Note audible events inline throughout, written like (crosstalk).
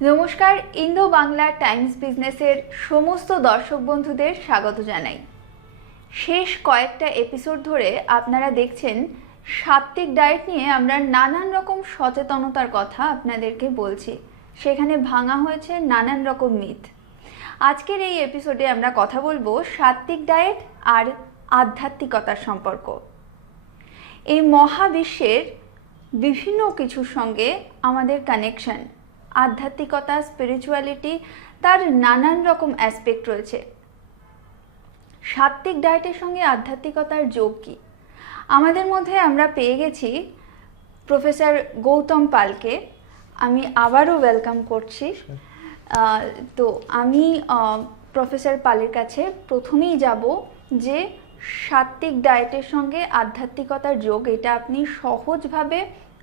নমস্কার Indo Bangla Times বিজনেসের সমস্ত দর্শক বন্ধুদের স্বাগত জানাই। শেষ কয়েকটা এপিসোড ধরে আপনারা দেখছেন সাত্ত্বিক ডায়েট নিয়ে আমরা নানান রকম সচেতনতার কথা আপনাদেরকে বলছি। সেখানে ভাঙা হয়েছে নানান রকম মিথ। আজকের এই এপিসোডে আমরা কথা বলব সাত্ত্বিক ডায়েট আর আধ্যাত্মিকতার সম্পর্ক। এই মহাবিশ্বের বিভিন্ন কিছুর সঙ্গে আমাদের কানেকশন আধ্যাত্মিকতা স্পিরিচুয়ালিটি তার নানান রকম অ্যাসপেক্ট রয়েছে। সাত্ত্বিক ডায়েটের সঙ্গে আধ্যাত্মিকতার যোগ কী? আমাদের মধ্যে আমরা পেয়ে গেছি প্রফেসর গৌতম পালকে। আমি আবারও ওয়েলকাম করছি। তো আমি প্রফেসর পালের কাছে প্রথমেই যাব যে সাত্ত্বিক ডায়েটের সঙ্গে আধ্যাত্মিকতার যোগ এটা আপনি সহজভাবে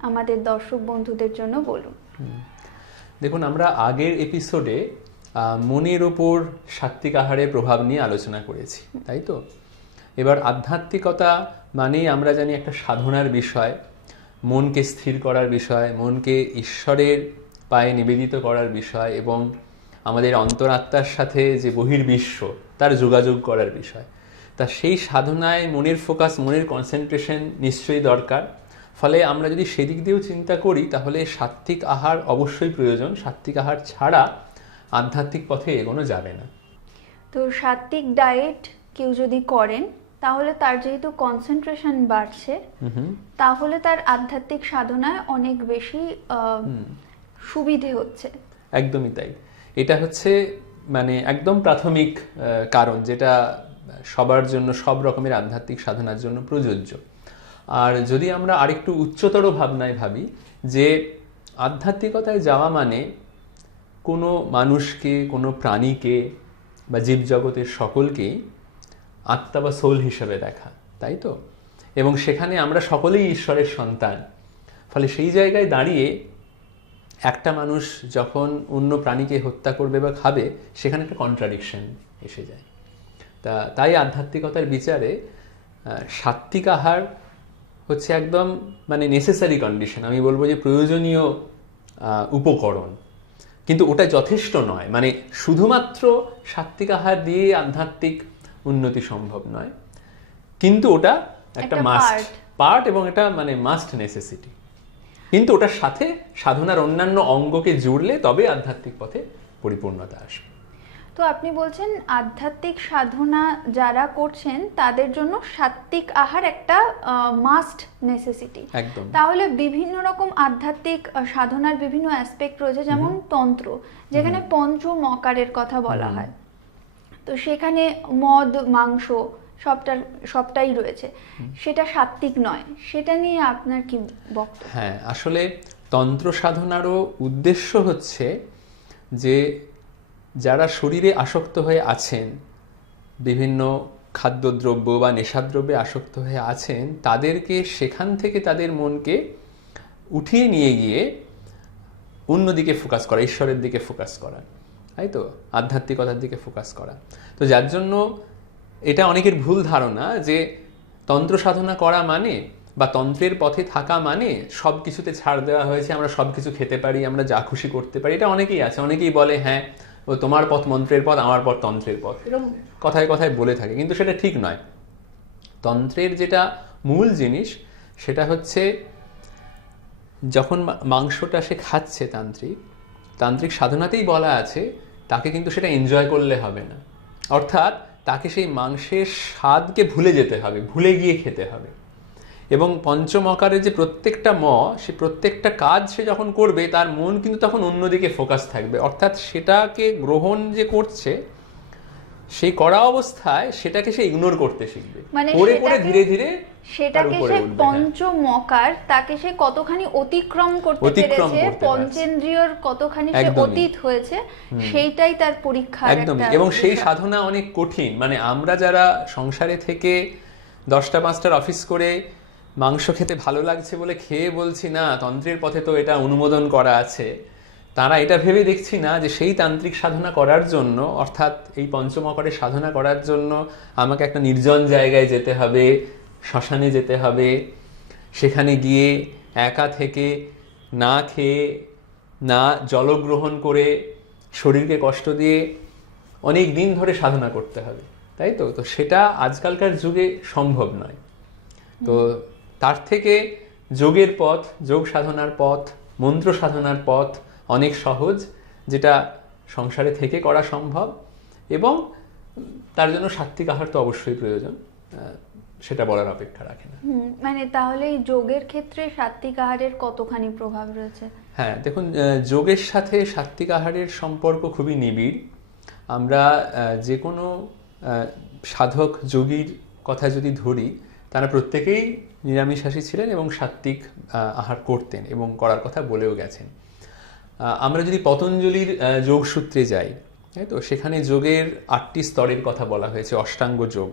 আমাদের দর্শক বন্ধুদের জন্য বলুন। দেখুন, আমরা আগের এপিসোডে মনের ওপর সাত্ত্বিক আহারের প্রভাব নিয়ে আলোচনা করেছি, তাই তো? এবার আধ্যাত্মিকতা মানেই আমরা জানি একটা সাধনার বিষয়, মনকে স্থির করার বিষয়, মনকে ঈশ্বরের পায়ে নিবেদিত করার বিষয় এবং আমাদের অন্তরাত্মার সাথে যে বহির্বিশ্ব, তার যোগাযোগ করার বিষয়। তা সেই সাধনায় মনের ফোকাস মনের কনসেন্ট্রেশন নিশ্চয়ই দরকার। ফলে আমরা যদি সেদিক দিয়েও চিন্তা করি তাহলে সাত্ত্বিক আহার অবশ্যই প্রয়োজন। সাত্ত্বিক আহার ছাড়া আধ্যাত্মিক পথে এগোনো যাবে না। তো সাত্ত্বিক ডায়েট কেউ যদি করেন তাহলে তার যেহেতু কনসেন্ট্রেশন বাড়ছে তাহলে তার আধ্যাত্মিক সাধনায় অনেক বেশি সুবিধে হচ্ছে। একদমই তাই। এটা হচ্ছে মানে একদম প্রাথমিক কারণ যেটা সবার জন্য সব রকমের আধ্যাত্মিক সাধনার জন্য প্রযোজ্য। আর যদি আমরা আরেকটু উচ্চতর ভাবনায় ভাবি যে আধ্যাত্মিকতায় যাওয়া মানে কোনো মানুষকে, কোনো প্রাণীকে বা জীবজগতের সকলকেই আত্মা বা সোল হিসেবে দেখা, তাই তো? এবং সেখানে আমরা সকলেই ঈশ্বরের সন্তান। ফলে সেই জায়গায় দাঁড়িয়ে একটা মানুষ যখন অন্য প্রাণীকে হত্যা করবে বা খাবে, সেখানে একটা কন্ট্রাডিকশন এসে যায়। তা, তাই আধ্যাত্মিকতার বিচারে সাত্ত্বিক আহার হচ্ছে একদম মানে নেসেসারি কন্ডিশন আমি বলব যে প্রয়োজনীয় উপকরণ। কিন্তু ওটা যথেষ্ট নয়। মানে শুধুমাত্র সাত্ত্বিক আহার দিয়ে আধ্যাত্মিক উন্নতি সম্ভব নয়। কিন্তু ওটা একটা একটা মাস্ট পার্ট এবং এটা মানে মাস্ট নেসেসিটি কিন্তু ওটার সাথে সাধনার অন্যান্য অঙ্গকে জুড়লে তবে আধ্যাত্মিক পথে পরিপূর্ণতা আসবে। তো আপনি বলছেন আধ্যাত্মিক সাধনা যারা করছেন তাদের জন্য সাত্ত্বিক আহার একটা মাস্ট নেসেসিটি একদম। তাহলে বিভিন্ন রকম আধ্যাত্মিক সাধনার বিভিন্ন অ্যাসপেক্ট রয়েছে যেমন তন্ত্র যেখানে পঞ্চ মকারের কথা বলা হয়। তো সেখানে মদ মাংস সবটা সবটাই রয়েছে। সেটা সাত্ত্বিক নয়। সেটা নিয়ে আপনার কি বক্তব্য? হ্যাঁ আসলে তন্ত্র সাধনারও উদ্দেশ্য হচ্ছে যে যারা শরীরে আসক্ত হয়ে আছেন, বিভিন্ন খাদ্যদ্রব্য বা নেশাদ্রব্যে আসক্ত হয়ে আছেন, তাদেরকে সেখান থেকে তাদের মনকে উঠিয়ে নিয়ে গিয়ে অন্যদিকে ফোকাস করা, ঈশ্বরের দিকে ফোকাস করা, তাই তো? আধ্যাত্মিকতার দিকে ফোকাস করা। তো যার জন্য এটা অনেকের ভুল ধারণা যে তন্ত্র সাধনা করা মানে বা তন্ত্রের পথে থাকা মানে সব কিছুতে ছাড় দেওয়া হয়েছে, আমরা সব কিছু খেতে পারি, আমরা যা খুশি করতে পারি, এটা অনেকেই আছে, অনেকেই বলে হ্যাঁ ও তোমার পথ মন্ত্রের পথ আমার পথ তন্ত্রের পথ। এরকম কথায় কথায় বলে থাকে কিন্তু সেটা ঠিক নয়। তন্ত্রের যেটা মূল জিনিস সেটা হচ্ছে যখন মাংসটা সে খাচ্ছে তান্ত্রিক তান্ত্রিক সাধনাতেই বলা আছে তাকে কিন্তু সেটা এনজয় করলে হবে না। অর্থাৎ তাকে সেই মাংসের স্বাদকে ভুলে যেতে হবে ভুলে গিয়ে খেতে হবে। এবং পঞ্চমকারের যে প্রত্যেকটা ম সে প্রত্যেকটা কাজ সে যখন করবে তার মন কিন্তু তখন অন্যদিকে ফোকাস থাকবে। অর্থাৎ সেটাকে গ্রহণ যে করছে সেই করা অবস্থায় সেটাকে সে ইগনোর করতে শিখবে। মানে করে করে ধীরে ধীরে সেটাকে সে হ্যাঁ। পঞ্চমকার তাকে সে কতখানি অতিক্রম করতে পেরেছে পঞ্চেন্দ্রিয়র কতখানি সে অতীত হয়েছে সেইটাই তার পরীক্ষার একদমই। একটা এবং সেই সাধনা অনেক কঠিন। মানে আমরা যারা সংসারে থেকে দশটা পাঁচটার অফিস করে মাংস খেতে ভালো লাগছে বলে খেয়ে বলছি, না, তন্ত্রের পথে তো এটা অনুমোদন করা আছে। তারা এটা ভেবে দেখছি না যে সেই তান্ত্রিক সাধনা করার জন্য, অর্থাৎ এই পঞ্চমকরের সাধনা করার জন্য আমাকে একটা নির্জন জায়গায় যেতে হবে, শ্মশানে যেতে হবে, সেখানে গিয়ে একা থেকে না খেয়ে, না জলগ্রহণ করে শরীরকে কষ্ট দিয়ে অনেক দিন ধরে সাধনা করতে হবে। তাই তো? তো সেটা আজকালকার যুগে সম্ভব নয়। তো তার থেকে যোগের পথ যোগ সাধনার পথ মন্ত্র সাধনার পথ অনেক সহজ যেটা সংসারে থেকে করা সম্ভব এবং তার জন্য সাত্বিক আহার তো অবশ্যই প্রয়োজন সেটা বলার অপেক্ষা রাখে না। মানে তাহলে যোগের ক্ষেত্রে সাত্বিক আহারের কতখানি প্রভাব রয়েছে? হ্যাঁ দেখুন যোগের সাথে সাত্বিক আহারের সম্পর্ক খুবই নিবিড়। আমরা যে কোনো সাধক যোগীর কথা যদি ধরি তারা প্রত্যেকেই নিরামিষাশী ছিলেন এবং সাত্বিক আহার করতেন এবং করার কথা বলেও গেছেন। আমরা যদি পতঞ্জলির যোগসূত্রে যাই তাই তো, সেখানে যোগের আটটি স্তরের কথা বলা হয়েছে, অষ্টাঙ্গ যোগ।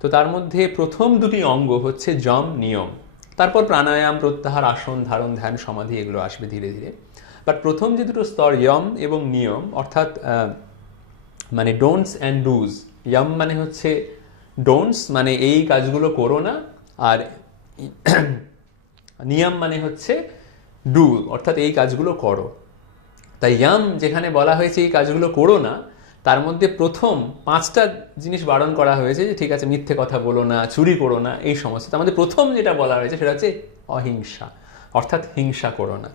তো তার মধ্যে প্রথম দুটি অঙ্গ হচ্ছে যম, নিয়ম। তারপর প্রাণায়াম, প্রত্যাহার, আসন, ধারণ, ধ্যান, সমাধি, এগুলো আসবে ধীরে ধীরে। বাট প্রথম যে দুটো স্তর ইয়ম এবং নিয়ম, অর্থাৎ মানে ডোন্টস অ্যান্ড ডুজ ইয়ম মানে হচ্ছে ডোন্টস মানে এই কাজগুলো করো না, আর (clears throat) নিয়ম মানে হচ্ছে ডু অর্থাৎ এই কাজগুলো করো। তাই ইয়াম যেখানে বলা হয়েছে এই কাজগুলো করো না, তার মধ্যে প্রথম পাঁচটা জিনিস বারণ করা হয়েছে যে ঠিক আছে, মিথ্যে কথা বলো না, চুরি করো না, এই সমস্ত। তার মধ্যে প্রথম যেটা বলা হয়েছে সেটা হচ্ছে অহিংসা, অর্থাৎ হিংসা করো না।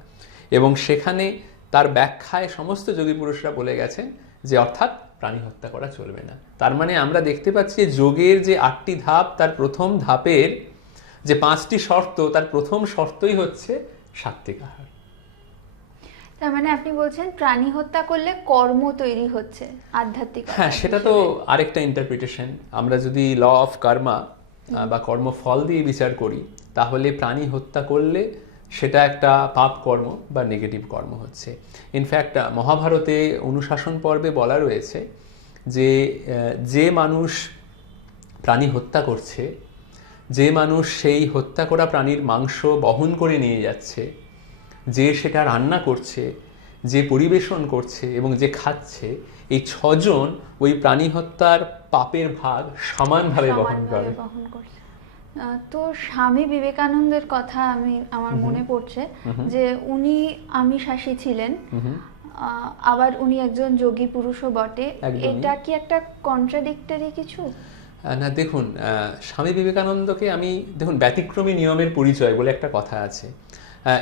এবং সেখানে তার ব্যাখ্যায় সমস্ত যোগী পুরুষরা বলে গেছেন যে অর্থাৎ প্রাণী হত্যা করা চলবে না। তার মানে আমরা দেখতে পাচ্ছি যোগের যে আটটি ধাপ, তার প্রথম ধাপের যে পাঁচটি শর্ত তার প্রথম শর্তই হচ্ছে সাত্বিক আহার। তার মানে আপনি বলছেন প্রাণী হত্যা করলে কর্ম তৈরি হচ্ছে আধ্যাত্মিক হ্যাঁ সেটা তো আরেকটা ইন্টারপ্রিটেশন আমরা যদি ল অফ কর্মা বা কর্মফল দিয়ে বিচার করি তাহলে প্রাণী হত্যা করলে সেটা একটা পাপ কর্ম বা নেগেটিভ কর্ম হচ্ছে। ইনফ্যাক্ট মহাভারতে অনুশাসন পর্বে বলা রয়েছে যে যে মানুষ প্রাণী হত্যা করছে যে মানুষ সেই হত্যা করা প্রাণীর মাংস বহন করে নিয়ে যাচ্ছে যে সেটা রান্না করছে যে পরিবেশন করছে এবং যে খাচ্ছে এই ছজন ওই প্রাণী হত্যার পাপের ভাগ সমানভাবে বহন করে। তো স্বামী বিবেকানন্দের কথা আমি আমার মনে পড়ছে যে উনি আমিষাসী ছিলেন আহ, আবার উনি একজন যোগী পুরুষও বটে। এটা কি একটা কন্ট্রাডিক্টরি কিছু? না, দেখুন স্বামী বিবেকানন্দকে আমি, দেখুন, ব্যতিক্রমী নিয়মের পরিচয় বলে একটা কথা আছে।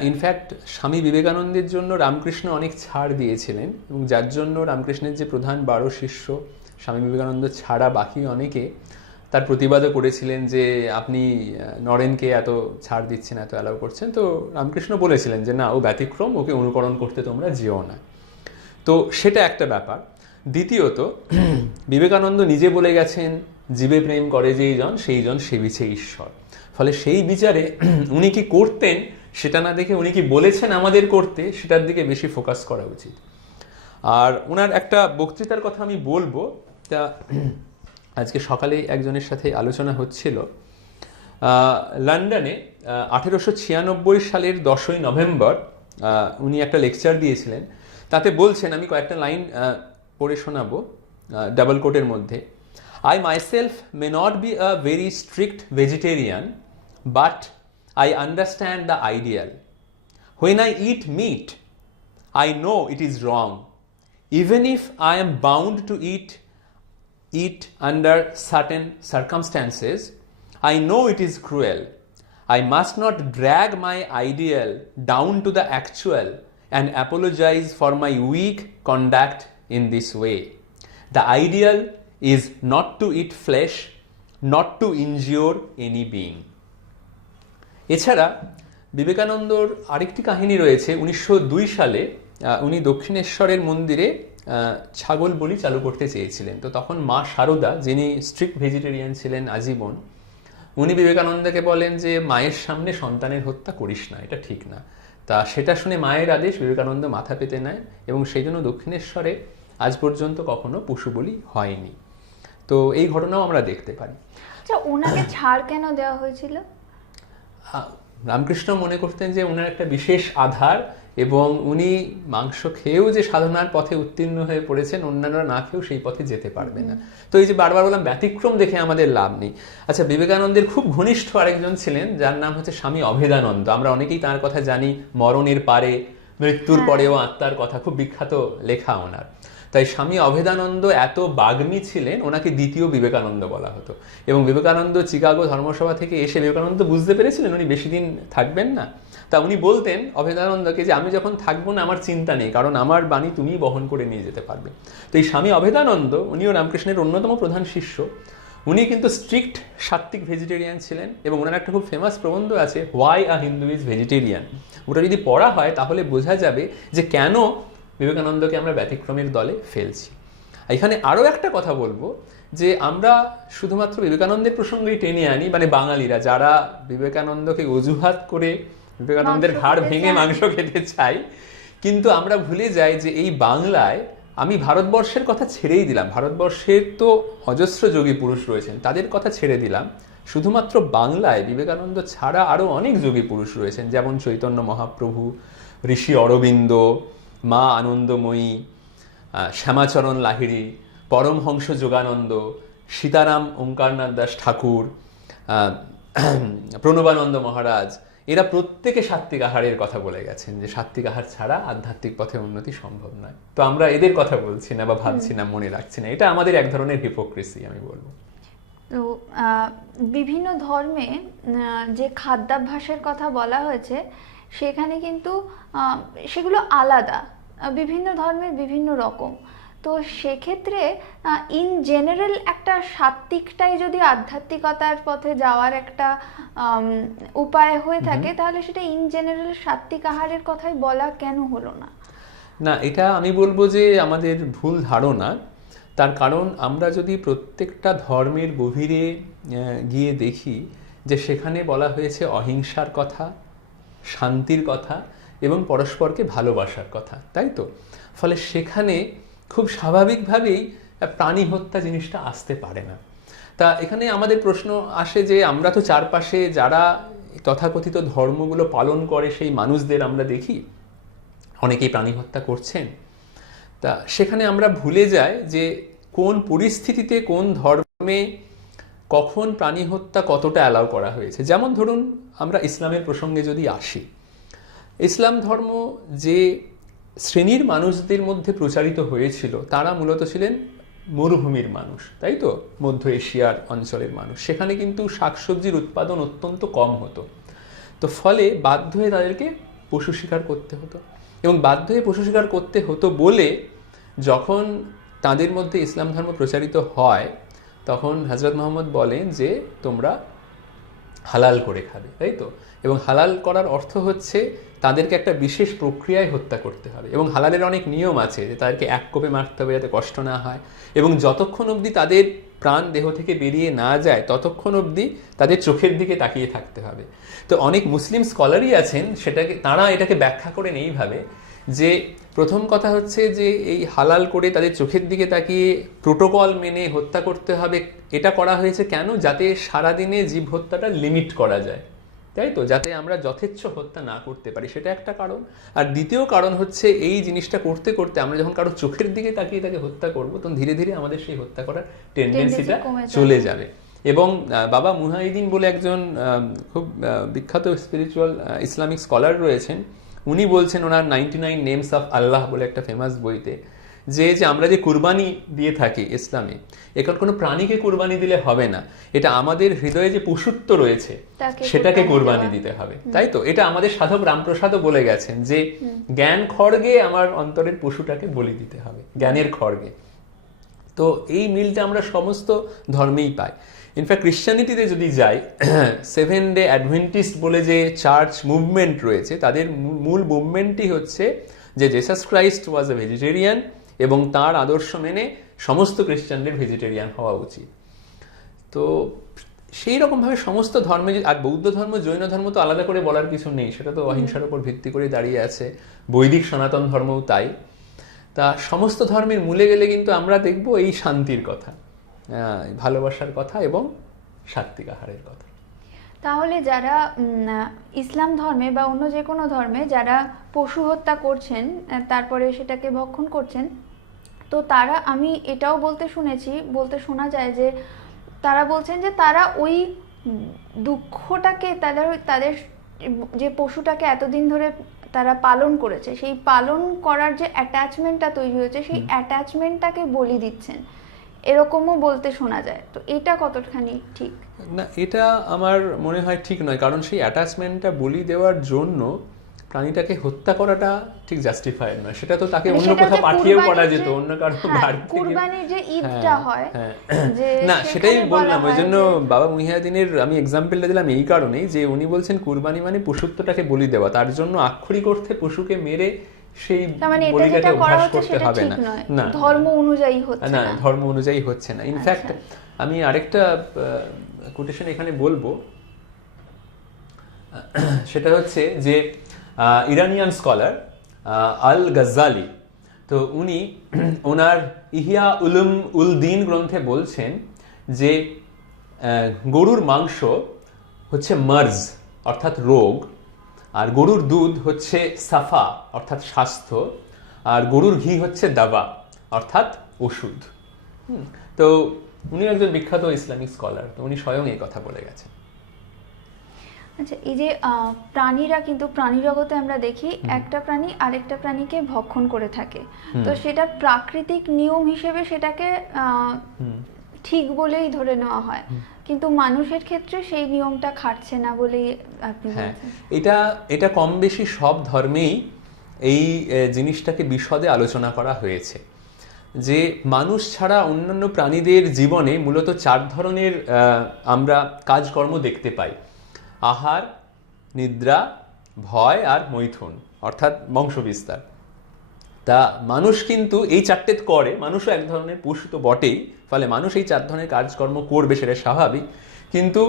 ইনফ্যাক্ট স্বামী বিবেকানন্দের জন্য রামকৃষ্ণ অনেক ছাড় দিয়েছিলেন এবং যার জন্য রামকৃষ্ণের যে প্রধান বারো শিষ্য, স্বামী বিবেকানন্দ ছাড়া বাকি অনেকে তার প্রতিবাদও করেছিলেন যে, আপনি নরেনকে এত ছাড় দিচ্ছেন, এত অ্যালাউ করছেন। তো রামকৃষ্ণ বলেছিলেন যে, না, ও ব্যতিক্রম, ওকে অনুকরণ করতে তোমরা যেও না। তো সেটা একটা ব্যাপার। দ্বিতীয়ত, বিবেকানন্দ নিজে বলে গেছেন, জীবে প্রেম করে যেই জন, সেই জন সেবিছে ঈশ্বর। ফলে সেই বিচারে উনি কি করতেন, সেটা না দেখে উনি কি বলেছেন আমাদের করতে, সেটার দিকে বেশি ফোকাস করা উচিত। আর ওনার একটা বক্তৃতার কথা আমি বলব তা আজকে সকালে একজনের সাথে আলোচনা হচ্ছিল। লন্ডনে আঠেরোশো ছিয়ানব্বই সালের দশই নভেম্বর উনি একটা লেকচার দিয়েছিলেন। তাতে বলছেন, আমি কয়েকটা লাইন পড়ে শোনাবো ডাবল কোটের মধ্যে। I myself may not be a very strict vegetarian but I understand the ideal when I eat meat I know it is wrong even if I am bound to eat it under certain circumstances I know it is cruel I must not drag my ideal down to the actual and apologise for my weak conduct in this way. The ideal is not to eat flesh, not to injure any being. এছাড়া বিবেকানন্দর আরেকটি কাহিনী রয়েছে উনিশশো দুই সালে উনি দক্ষিণেশ্বরের মন্দিরে ছাগল বলি চালু করতে চেয়েছিলেন তো তখন মা শারদা যিনি স্ট্রিক্ট ভেজিটেরিয়ান ছিলেন আজীবন উনি বিবেকানন্দকে বলেন যে মায়ের সামনে সন্তানের হত্যা করিস না এটা ঠিক না তা সেটা শুনে মায়ের আদেশ বিবেকানন্দ মাথা পেতে নেয় এবং সেই জন্য দক্ষিণেশ্বরে আজ পর্যন্ত কখনো পশু বলি হয়নি। তো এই ঘটনাও আমরা দেখতে পারি। আচ্ছা ওনাকে ছাড় কেন দেওয়া হয়েছিল? রামকৃষ্ণ মনে করতেন যে ওনার একটা বিশেষ আধার এবং উনি মাংস খেয়েও যে সাধনার পথে উত্তীর্ণ হয়ে পড়েছেন অন্যান্যরা না খেয়েও সেই পথে যেতে পারবে না। তো এই যে বারবার বললাম ব্যতিক্রম দেখে আমাদের লাভ নেই। আচ্ছা বিবেকানন্দের খুব ঘনিষ্ঠ আরেকজন ছিলেন যার নাম হচ্ছে স্বামী অভেদানন্দ। আমরা অনেকেই তার কথা জানি মরণের পারে মৃত্যুর হ্যাঁ। পরেও আত্মার কথা খুব বিখ্যাত লেখা ওনার। তাই স্বামী অভেদানন্দ এত বাগ্মী ছিলেন, ওনাকে দ্বিতীয় বিবেকানন্দ বলা হতো। এবং বিবেকানন্দ চিকাগো ধর্মসভা থেকে এসে বিবেকানন্দ বুঝতে পেরেছিলেন, উনি বেশি দিন থাকবেন না। তা উনি বলতেন অভেদানন্দকে যে, আমি যখন থাকব না, আমার চিন্তা নেই, কারণ আমার বাণী তুমিই বহন করে নিয়ে যেতে পারবে। তো এই স্বামী অভেদানন্দ, উনিও রামকৃষ্ণের অন্যতম প্রধান শিষ্য, উনি কিন্তু স্ট্রিক্ট সাত্ত্বিক ভেজিটেরিয়ান ছিলেন এবং ওনার একটা খুব ফেমাস প্রবন্ধ আছে why a Hindu is vegetarian ওটা যদি পড়া হয়, তাহলে বোঝা যাবে যে, কেন বিবেকানন্দকে আমরা ব্যতিক্রমের দলে ফেলছি। এখানে আরও একটা কথা বলব যে আমরা শুধুমাত্র বিবেকানন্দের প্রসঙ্গেই টেনে আনি মানে বাঙালিরা যারা বিবেকানন্দকে অজুহাত করে বিবেকানন্দের ঘাড় ভেঙে। মাংস খেতে চাই কিন্তু আমরা ভুলে যাই যে এই বাংলায় আমি ভারতবর্ষের কথা ছেড়েই দিলাম। ভারতবর্ষের তো অজস্র যোগী পুরুষ রয়েছেন তাদের কথা ছেড়ে দিলাম। শুধুমাত্র বাংলায় বিবেকানন্দ ছাড়া আরও অনেক যোগী পুরুষ রয়েছেন যেমন চৈতন্য মহাপ্রভু ঋষি অরবিন্দ মা আনন্দময়ী শ্যামাচরণ লাহিড়ী পরমহংস যোগানন্দ সীতারাম ওঙ্কারনাথ দাস ঠাকুর (clears throat) প্রণবানন্দ মহারাজ এরা প্রত্যেকে সাত্বিক আহারের কথা বলে গেছেন যে সাত্বিক আহার ছাড়া আধ্যাত্মিক পথে উন্নতি সম্ভব নয়। তো আমরা এদের কথা বলছি না বা ভাবছি না মনে রাখছি না। এটা আমাদের এক ধরনের হিপোক্রেসি আমি বলব। তো বিভিন্ন ধর্মে যে খাদ্যাভ্যাসের কথা বলা হয়েছে সেখানে কিন্তু সেগুলো আলাদা বিভিন্ন ধর্মের বিভিন্ন রকম। তো সেক্ষেত্রে ইন জেনারেল একটা সাত্ত্বিকটাই যদি আধ্যাত্মিকতার পথে যাওয়ার একটা উপায় হয়ে থাকে তাহলে সেটা ইন জেনারেল সাত্ত্বিক আহারের কথাই বলা কেন হলো না? না এটা আমি বলব যে আমাদের ভুল ধারণা। তার কারণ আমরা যদি প্রত্যেকটা ধর্মের গভীরে গিয়ে দেখি যে সেখানে বলা হয়েছে অহিংসার কথা শান্তির কথা এবং পরস্পরকে ভালোবাসার কথা, তাই তো? ফলে সেখানে খুব স্বাভাবিকভাবেই প্রাণী হত্যা জিনিসটা আসতে পারে না। তা এখানে আমাদের প্রশ্ন আসে যে আমরা তো চারপাশে যারা তথাকথিত ধর্মগুলো পালন করে সেই মানুষদের আমরা দেখি, অনেকেই প্রাণী হত্যা করছেন। তা সেখানে আমরা ভুলে যাই যে কোন পরিস্থিতিতে কোন ধর্মে কখন প্রাণী হত্যা কতটা অ্যালাউ করা হয়েছে? যেমন ধরুন, আমরা ইসলামের প্রসঙ্গে যদি আসি, ইসলাম ধর্ম যে শ্রেণির মানুষদের মধ্যে প্রচারিত হয়েছিল, তারা মূলত ছিলেন মরুভূমির মানুষ, তাই তো? মধ্য এশিয়ার অঞ্চলের মানুষ। সেখানে কিন্তু শাকসবজির উৎপাদন অত্যন্ত কম হতো। তো ফলে বাধ্য হয়ে তাদেরকে পশু শিকার করতে হতো। এবং বাধ্য হয়ে পশু শিকার করতে হতো বলে যখন তাদের মধ্যে ইসলাম ধর্ম প্রচারিত হয় তখন হজরত মোহাম্মদ বলেন যে তোমরা হালাল করে খাবে, তাই তো? এবং হালাল করার অর্থ হচ্ছে তাদেরকে একটা বিশেষ প্রক্রিয়ায় হত্যা করতে হবে। এবং হালালের অনেক নিয়ম আছে যে তাদেরকে এক কোপে মারতে হবে যাতে কষ্ট না হয়। এবং যতক্ষণ অবধি তাদের প্রাণ দেহ থেকে বেরিয়ে না যায়, ততক্ষণ অবধি তাদের চোখের দিকে তাকিয়ে থাকতে হবে। তো অনেক মুসলিম স্কলারই আছেন, সেটাকে, তারা এটাকে ব্যাখ্যা করেন এইভাবে যে প্রথম কথা হচ্ছে যে এই হালাল করে তাদের চোখের দিকে তাকিয়ে প্রোটোকল মেনে হত্যা করতে হবে। এটা করা হয়েছে কেন? যাতে সারাদিনে জীব হত্যাটা লিমিট করা যায়। তাই তো? যাতে আমরা যথেচ্ছ হত্যা না করতে পারি। সেটা একটা কারণ। আর দ্বিতীয় কারণ হচ্ছে এই জিনিসটা করতে করতে আমরা যখন কারও চোখের দিকে তাকিয়ে তাকে হত্যা করব তখন ধীরে ধীরে আমাদের সেই হত্যা করার টেন্ডেন্সিটা চলে যাবে। এবং বাবা মুহাইদিন বলে একজন খুব বিখ্যাত স্পিরিচুয়াল ইসলামিক স্কলার রয়েছেন। উনি বলছেন ওনার ninety nine names of Allah বলে একটা ফেমাস বইতে যে যে আমরা যে কুরবানি দিয়ে থাকি ইসলামে এখন কোনো প্রাণীকে কুরবানি দিলে হবে না। এটা আমাদের হৃদয়ে যে পশুত্ব রয়েছে সেটাকে কুরবানি দিতে হবে। তাই তো? এটা আমাদের সাধক রামপ্রসাদও বলে গেছেন যে জ্ঞান খড়গে আমার অন্তরের পশুটাকে বলি দিতে হবে জ্ঞানের খড়গে। তো এই মিলটা আমরা সমস্ত ধর্মেই পাই। ইনফ্যাক্ট ক্রিশ্চিয়ানিটিতে যদি যাই সেভেন ডে অ্যাডভেন্টিস্ট বলে যে চার্চ মুভমেন্ট রয়েছে, তাদের মূল মুভমেন্টই হচ্ছে যে Jesus Christ was a vegetarian এবং তার আদর্শ মেনে সমস্ত খ্রিস্টানদের ভেজিটেরিয়ান হওয়া উচিত। তো সেই রকমভাবে সমস্ত ধর্মে আর বৌদ্ধ ধর্ম, জৈন ধর্ম তো আলাদা করে বলার কিছু নেই, সেটা তো অহিংসার উপর ভিত্তি করে দাঁড়িয়ে আছে। বৈদিক সনাতন ধর্মও তাই। তা সমস্ত ধর্মের মূলে গেলে কিন্তু আমরা দেখব এই শান্তির কথা। ভালোবাসার কথা এবং সাত্বিক আহারের কথা। তাহলে যারা ইসলাম ধর্মে বা অন্য যে কোনো ধর্মে যারা পশু হত্যা করছেন তারপরে সেটাকে ভক্ষণ করছেন তো তারা আমি এটাও বলতে শুনেছি বলতে শোনা যায় যে তারা বলছেন যে তারা ওই দুঃখটাকে তাদের তাদের যে পশুটাকে এতদিন ধরে তারা পালন করেছে সেই পালন করার যে অ্যাটাচমেন্টটা তৈরি হয়েছে সেই অ্যাটাচমেন্টটাকে বলি দিচ্ছেন। এরকমও বলতে শোনা যায়। তো এটা কতখানি ঠিক? না এটা আমার মনে হয় ঠিক নয়। কারণ সেই অ্যাটাচমেন্টটা বলি দেওয়ার জন্য প্রাণীটাকে হত্যা করাটা ঠিক জাস্টিফাইড নয়। সেটা তো তাকে মানে অন্য কোথাও পাঠিয়েও করা যেত অন্য কারও হ্যাঁ, বাড়ি কুরবানির যে ঈদটা হ্যাঁ, হয়। হ্যাঁ। না সেটাই বললাম ওই জন্য বাবা মুহিয়াদিনের আমি এক্সাম্পলটা দিলাম এই কারণেই যে উনি বলছেন কুরবানি মানে পশুত্বটাকে বলি দেওয়া। তার জন্য আক্ষরিক অর্থে পশুকে মেরে সেই মানে বলিটাকে অভ্যাস করতে হবে না। না। ধর্ম অনুযায়ী হচ্ছে না ধর্ম অনুযায়ী হচ্ছে না। ইনফ্যাক্ট আমি আরেকটা কোটেশন এখানে বলব। (clears throat) সেটা হচ্ছে যে ইরানিয়ান স্কলার আল গাজ্জালি তো উনি (clears throat) ওনার ইহিয়া উলুম উল দিন গ্রন্থে বলছেন যে গরুর মাংস হচ্ছে মার্জ অর্থাৎ রোগ। আর গরুর দুধ হচ্ছে সাফা অর্থাৎ স্বাস্থ্য আর গরুর ঘি হচ্ছে দাবা অর্থাৎ ওষুধ। তো উনি একজন বিখ্যাত ইসলামিক স্কলার তো উনি স্বয়ং এই কথা বলে গেছেন। আচ্ছা এই যে প্রাণীরা কিন্তু প্রাণী জগতে আমরা দেখি একটা প্রাণী আরেকটা প্রাণীকে ভক্ষণ করে থাকে। তো সেটা প্রাকৃতিক নিয়ম হিসেবে সেটাকে আহ, ঠিক বলেই ধরে নেওয়া হয়। কিন্তু মানুষের ক্ষেত্রে সেই নিয়মটা খাটছে না বলেই আপনি হ্যাঁ এটা এটা কম বেশি সব ধর্মেই এই জিনিসটাকে বিশদে আলোচনা করা হয়েছে। যে মানুষ ছাড়া অন্যান্য প্রাণীদের জীবনে মূলত চার ধরনের আমরা কাজকর্ম দেখতে পাই। আহার নিদ্রা ভয় আর মৈথুন অর্থাৎ বংশবিস্তার। তা মানুষ কিন্তু এই চারটে করে, মানুষও এক ধরনের পশু তো বটেই, ফলে মানুষ এই চার ধরনের কাজকর্ম করবে সেটা স্বাভাবিক। কিন্তু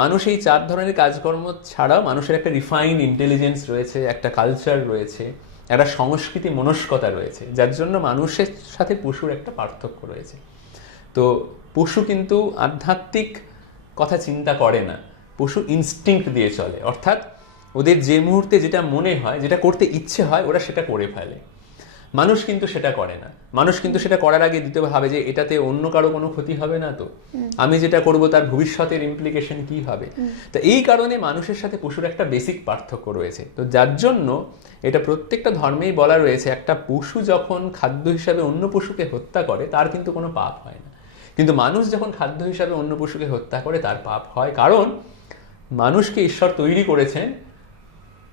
মানুষ এই চার ধরনের কাজকর্ম ছাড়াও মানুষের একটা রিফাইন্ড ইন্টেলিজেন্স রয়েছে, একটা কালচার রয়েছে, একটা সংস্কৃতি মনস্কতা রয়েছে, যার জন্য মানুষের সাথে পশুর একটা পার্থক্য রয়েছে। তো পশু কিন্তু আধ্যাত্মিক কথা চিন্তা করে না, পশু ইনস্টিংক্ট দিয়ে চলে। অর্থাৎ ওদের যে মুহূর্তে যেটা মনে হয়, যেটা করতে ইচ্ছে হয়, ওরা সেটা করে ফেলে। মানুষ কিন্তু সেটা করে না। মানুষ কিন্তু সেটা করার আগে দিতে ভাবে যে এটাতে অন্য কারও কোনো ক্ষতি হবে না তো। আমি যেটা করব তার ভবিষ্যতের ইমপ্লিকেশন কি হবে? তো এই কারণে মানুষের সাথে পশুর একটা বেসিক পার্থক্য রয়েছে। তো যার জন্য এটা প্রত্যেকটা ধর্মেই বলা রয়েছে একটা পশু যখন খাদ্য হিসাবে অন্য পশুকে হত্যা করে তার কিন্তু কোনো পাপ হয় না। কিন্তু মানুষ যখন খাদ্য হিসাবে অন্য পশুকে হত্যা করে তার পাপ হয়। কারণ মানুষকে ঈশ্বর তৈরি করেছেন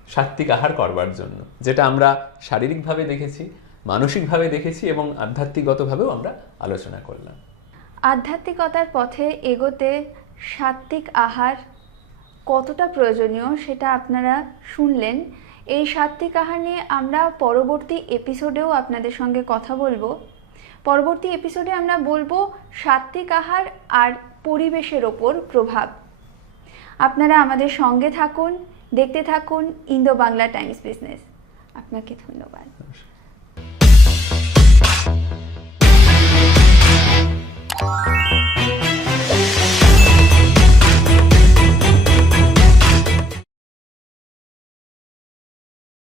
সাত্বিক আহার করবার জন্য যেটা আমরা শারীরিকভাবে দেখেছি। মানসিকভাবে দেখেছি এবং আধ্যাত্মিকগতভাবেও আমরা আলোচনা করলাম। আধ্যাত্মিকতার পথে এগোতে সাত্ত্বিক আহার কতটা প্রয়োজনীয় সেটা আপনারা শুনলেন। এই সাত্ত্বিক আহার নিয়ে আমরা পরবর্তী এপিসোডেও আপনাদের সঙ্গে কথা বলব। পরবর্তী এপিসোডে আমরা বলব সাত্ত্বিক আহার আর পরিবেশের ওপর প্রভাব। আপনারা আমাদের সঙ্গে থাকুন দেখতে থাকুন ইন্দো বাংলা টাইমস বিজনেস। আপনাকে ধন্যবাদ। নমস্কার